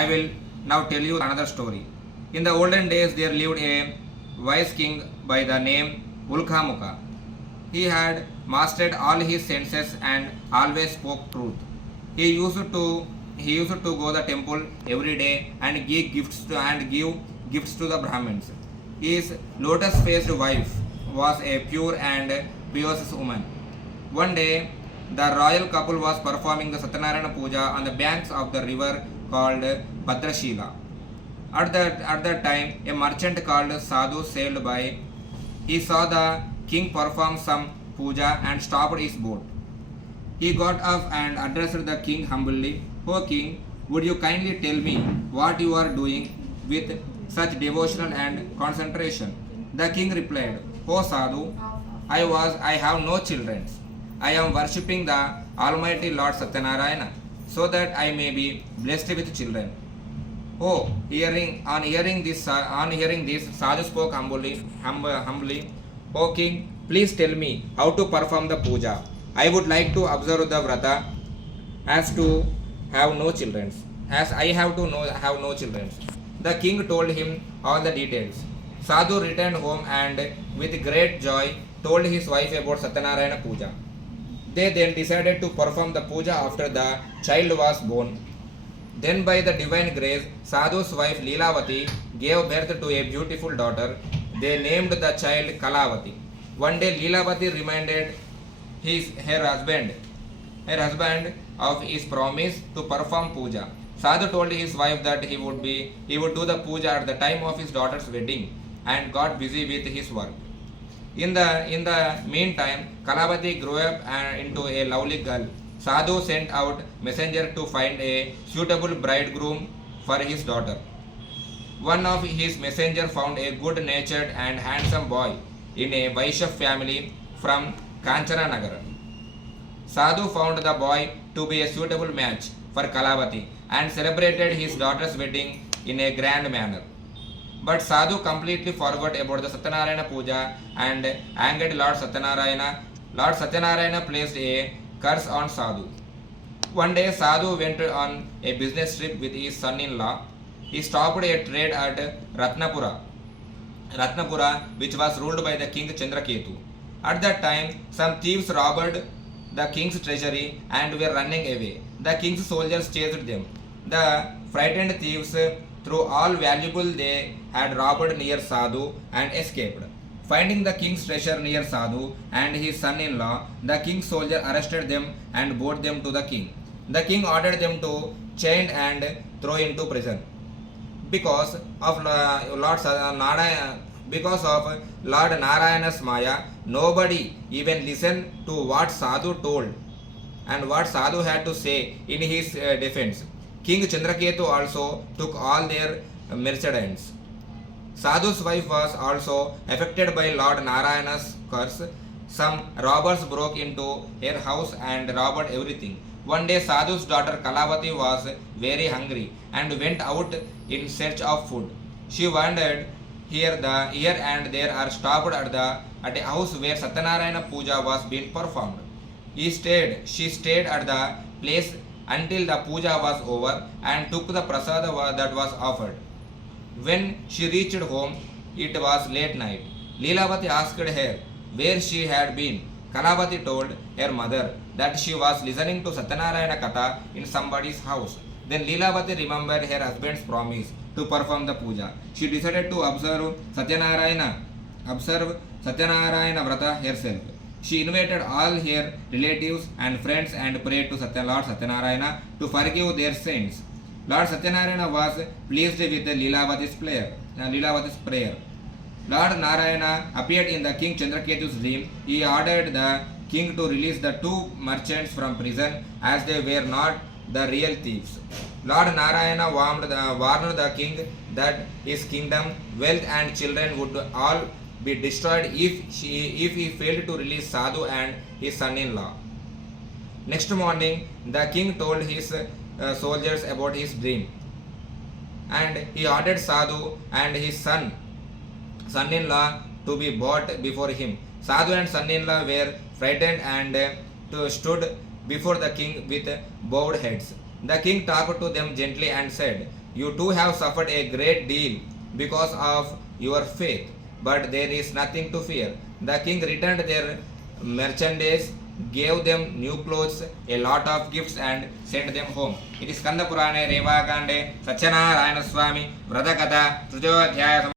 I will now tell you another story. In the olden days, there lived a wise king by the name Ulkhamukha. He had mastered all his senses and always spoke truth. He used to he used to go the temple every day and give gifts to the Brahmins. His lotus-faced wife was a pure and pious woman. One day, the royal couple was performing the Satyanarayana puja on the banks of the river called Bhadrashila. At that time, a merchant called Sadhu sailed by. He saw the king perform some puja and stopped his boat. He got up and addressed the king humbly. O king, would you kindly tell me what you are doing with such devotion and concentration? The king replied, O Sadhu, I have no children. I am worshipping the Almighty Lord Satyanarayana so that I may be blessed with children. Oh, on hearing this, Sadhu spoke humbly. O king, please tell me how to perform the puja. I would like to observe the vrata as to have no children, as I have no children. The king told him all the details. Sadhu returned home and with great joy told his wife about Satyanarayana puja. They then decided to perform the puja after the child was born. Then by the divine grace, Sadhu's wife Leelavati gave birth to a beautiful daughter. They named the child Kalavati. One day Leelavati reminded her husband of his promise to perform puja. Sadhu told his wife that he would do the puja at the time of his daughter's wedding and got busy with his work. In the meantime, Kalavati grew up into a lovely girl. Sadhu sent out messenger to find a suitable bridegroom for his daughter. One of his messengers found a good-natured and handsome boy in a Vaishya family from Kanchana Nagar. Sadhu found the boy to be a suitable match for Kalavati and celebrated his daughter's wedding in a grand manner. But Sadhu completely forgot about the Satyanarayana puja and angered Lord Satyanarayana. Lord Satyanarayana placed a curse on Sadhu. One day Sadhu went on a business trip with his son-in-law. He stopped a trade at Ratnapura, which was ruled by the king Chandraketu. At that time, some thieves robbed the king's treasury and were running away. The king's soldiers chased them. The frightened thieves threw all valuable they had robbed near Sadhu and escaped. Finding the king's treasure near Sadhu and his son-in-law, the king's soldier arrested them and brought them to the king. The king ordered them to chain and throw into prison. Because of Lord Narayana's Maya, nobody even listened to what Sadhu told and what Sadhu had to say in his defense. King Chandraketu also took all their merchandise. Sadhu's wife was also affected by Lord Narayana's curse. Some robbers broke into her house and robbed everything. One day Sadhu's daughter Kalavati was very hungry and went out in search of food. She wandered here and there are stopped at a house where Satyanarayana puja was being performed. She stayed at the place until the puja was over and took the prasada that was offered. When she reached home, it was late night. Leelavati asked her where she had been. Kalavati told her mother that she was listening to Satyanarayana Katha in somebody's house. Then Leelavati remembered her husband's promise to perform the puja. She decided to observe Satyanarayana Vrata herself. She invited all her relatives and friends and prayed to Lord Satyanarayana to forgive their sins. Lord Satyanarayana was pleased with Leelavati's prayer. Lord Narayana appeared in the King Chandraketu's dream. He ordered the king to release the two merchants from prison as they were not the real thieves. Lord Narayana warned the king that his kingdom, wealth and children would all be destroyed if he failed to release Sadhu and his son-in-law. Next morning, the king told his soldiers about his dream, and he ordered Sadhu and his son-in-law to be brought before him. Sadhu and son-in-law were frightened and stood before the king with bowed heads. The king talked to them gently and said, You too have suffered a great deal because of your faith, but there is nothing to fear. The king returned their merchandise, gave them new clothes, a lot of gifts, and sent them home. It is Skanda Purane Revakande Satyanarayana Swami Vratakatha Trujodhyaya